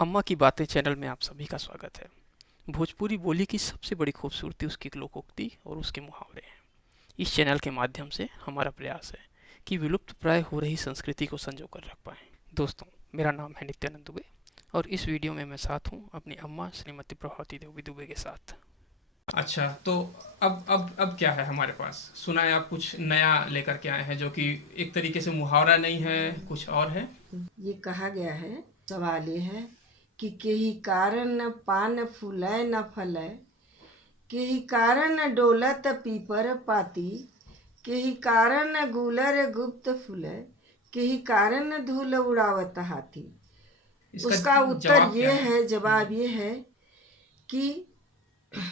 अम्मा की बातें चैनल में आप सभी का स्वागत है। भोजपुरी बोली की सबसे बड़ी खूबसूरती उसकी लोकोक्ति और उसके मुहावरे हैं। इस चैनल के माध्यम से हमारा प्रयास है कि विलुप्त प्राय हो रही संस्कृति को संजो कर रख पाएं। दोस्तों, मेरा नाम है नित्यानंद दुबे और इस वीडियो में मैं साथ हूँ अपनी अम्मा श्रीमती प्रभावती देवी दुबे के साथ। अच्छा, तो अब क्या है हमारे पास? सुना है आप कुछ नया लेकर के आए हैं जो कि एक तरीके से मुहावरा नहीं है, कुछ और है। ये कहा गया है। सवाल ये है कि केही कारण न पान फूलै न फलै, केही कारण न डोलत पीपर पाती, केही कारण न गूलर गुप्त फूलै, केही कारण न धूल उड़ावत हाथी। इसका उसका उत्तर जवाब क्या ये है? है, जवाब ये है कि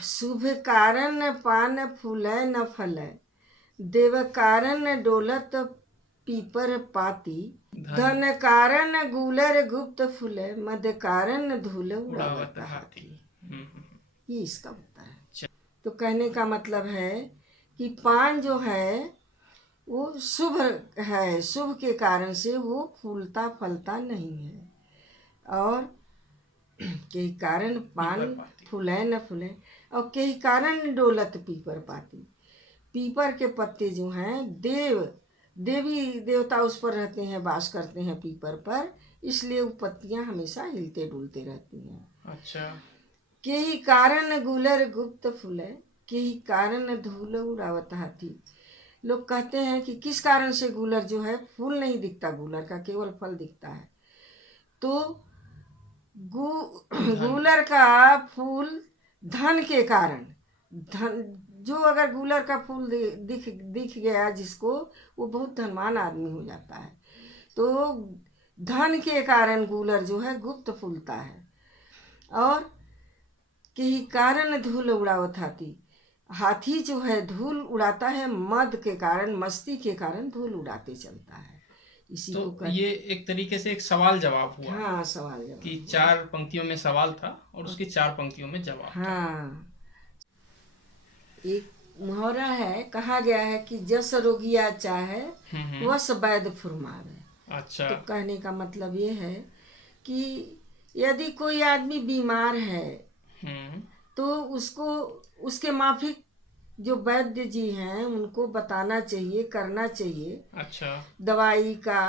शुभ कारण न पान फूलै न फलै, देव कारण न डोलत पीपर पाती, धन धन कारण गूलर गुप्त फूले, मद कारण धूल उड़ावत उड़ावत हाथी। हाथी। हम्म। ये इसका उत्तर है। च- तो कहने का मतलब है कि पान जो है वो शुभ है, शुभ के कारण से वो फूलता फलता नहीं है। और के कारण पीपर पान पाती। फूले न फूले, और के कारण डोलत पीपर पाती। पीपर के पत्ते जो हैं, देवी देवता उस पर रहते हैं, वास करते हैं पीपर पर, इसलिए वो पत्तियां हमेशा हिलते डुलते रहती हैं। अच्छा। के ही कारण गुलर गुप्त फूले, के ही कारण धूल उड़ावत हाथी। लोग कहते हैं कि किस कारण से गूलर जो है, फूल नहीं दिखता गूलर का, केवल फल दिखता है। तो गू धन। गूलर का फूल धन के कारण, धन जो अगर गूलर का फूल दिख दिख गया जिसको, वो बहुत धनवान आदमी हो जाता है। तो धन के कारण गूलर जो है गुप्त फूलता है। और यही कारण धूल उड़ावत हाथी, हाथी जो है धूल उड़ाता है, मद के कारण, मस्ती के कारण धूल उड़ाते चलता है। इसी तो को ये कहते। एक तरीके से एक सवाल जवाब हुआ हाँ, सवाल कि जवाब हुआ। 4 पंक्तियों में सवाल था और उसकी 4 पंक्तियों में जवाब था। हाँ, एक मुहावरा है, कहा गया है कि जस रोगिया चाहे हम्म। वस वैद फुरमावे। अच्छा। तो कहने का मतलब ये है कि यदि कोई आदमी बीमार है हम्म। तो उसको उसके माफिक जो वैद्य जी हैं उनको बताना चाहिए, करना चाहिए। अच्छा। दवाई का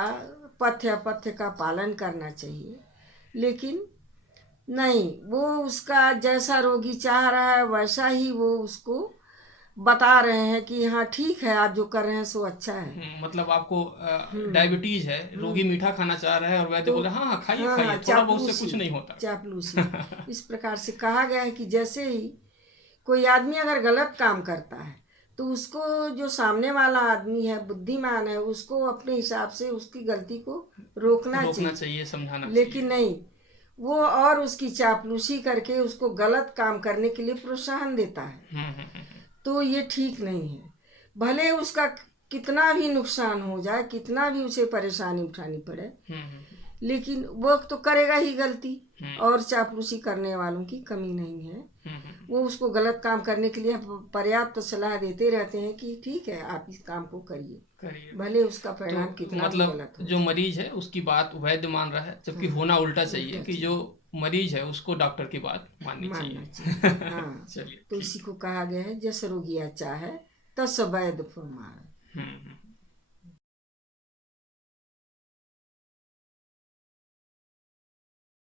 पथ्य अपथ्य का पालन करना चाहिए। लेकिन नहीं, वो उसका जैसा रोगी चाह रहा है वैसा ही वो उसको बता रहे हैं कि हाँ ठीक है, आप जो कर रहे हैं सो अच्छा है। मतलब आपको हम्म। डायबिटीज है, रोगी हम्म। मीठा खाना चाह रहा है और वैद्य तो बोले हाँ हाँ खाइए हाँ हाँ, खाइए, थोड़ा बहुत से चापलूसी, कुछ नहीं होता। चापलूसी। इस प्रकार से कहा गया है कि जैसे ही कोई आदमी अगर गलत काम करता है तो उसको, जो सामने वाला आदमी है, बुद्धिमान है, उसको अपने हिसाब से उसकी गलती को रोकना रोकना चाहिए। चाहिए, समझाना लेकिन चाहिए। नहीं, वो और उसकी चापलूसी करके उसको गलत काम करने के लिए प्रोत्साहन देता है। तो ये ठीक नहीं है। भले उसका कितना भी नुकसान हो जाए, कितना भी उसे परेशानी उठानी पड़े, लेकिन वो तो करेगा ही गलती। और चापलूसी करने वालों की कमी नहीं है। वो उसको गलत काम करने के लिए पर्याप्त सलाह देते रहते हैं कि ठीक है, आप इस काम को करिए, करिए। भले उसका तो परिणाम कितना भी मतलब गलत हो। जो मरीज है उसकी बात वैद्य मान रहा है, जबकि हाँ, होना उल्टा चाहिए उल्टा कि जो चाहिए, मरीज है उसको डॉक्टर की बात माननी मानना चाहिए। चाहिए। हाँ, चलिए तो इसी ठीक को कहा गया है, जस रोगिया चाहे तस वैद फुरमार। है।